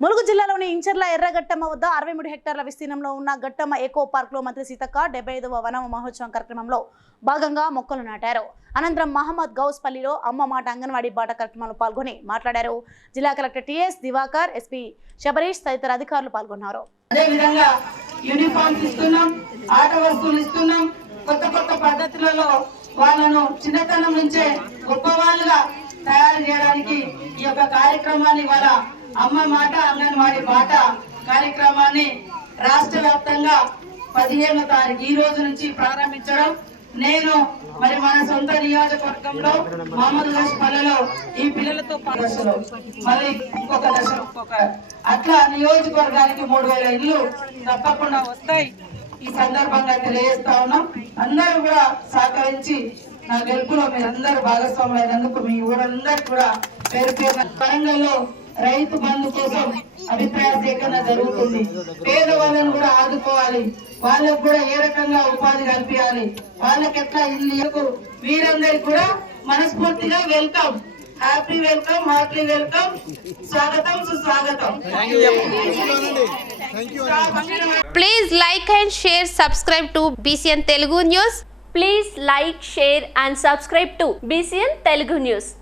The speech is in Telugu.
ములుగు జిల్లాలోని ఇంచర్ల ఎర్రగట్టమ్మ వద్ద అరవై మూడు హెక్టార్ల విస్తీర్ణంలో ఉన్న గట్టమ్మ ఎకో పార్క్లో మంత్రి సీతక్క డెబ్బై ఐదవ వన మహోత్సవం కార్యక్రమంలో భాగంగా మొక్కలు నాటారు. అనంతరం మహమ్మద్ గౌస్ పల్లిలో అమ్మ మాట అంగన్వాడీ బాట కార్యక్రమంలో పాల్గొని మాట్లాడారు. జిల్లా collector TS Divakar SP Sabarish తదితర అధికారులు పాల్గొన్నారు. అదే విధంగా యూనిఫామ్స్ ఇస్తున్నాం ఆట వస్తువులు ఇస్తున్నాం. కొత్త కొత్త పద్ధతులలో వాళ్ళను చిన్నతనం నుంచే గొప్ప వాళ్ళుగా తయారు చేయడానికి ఈ యొక్క కార్యక్రమాన్ని వాళ్ళ అమ్మ మాట అంగన్వాడీ మాట కార్యక్రమాన్ని రాష్ట్ర వ్యాప్తంగా పదిహేనో తారీఖు ఈ రోజు నుంచి ప్రారంభించడం. నేను మరి మన సొంత నియోజకవర్గంలో మహమ్మద్ పల్లెలో ఈ పిల్లలతో దశలో మళ్ళీ ఇంకొక దశ ఇంకొక అట్లా నియోజకవర్గానికి మూడు వేల ఇల్లు తప్పకుండా వస్తాయి. ఈ సందర్భంగా తెలియజేస్తా ఉన్నాం. అందరూ కూడా సహకరించి నా గెలుపులో మీరందరూ భాగస్వాములు అయినందుకు మీ ఊరందరూ కూడా పేరు పేరు వరంగల్లో రైతు బంధు కోసం అభిప్రాయ సేకరణ జరుగుతుంది. పేదవాళ్ళను కూడా ఆదుకోవాలి. వాళ్ళకు కూడా ఏ రకంగా ఉపాధి కల్పించాలి? వాళ్ళకి ఎట్లా ఇల్లు ఇవ్వకు? మీరందరికి కూడా మనస్ఫూర్తిగా welcome. Happy welcome heartly welcome. స్వాగతం సుస్వాగతం. Please like and share, subscribe to BCN Telugu News. Please like, share and subscribe to BCN Telugu News.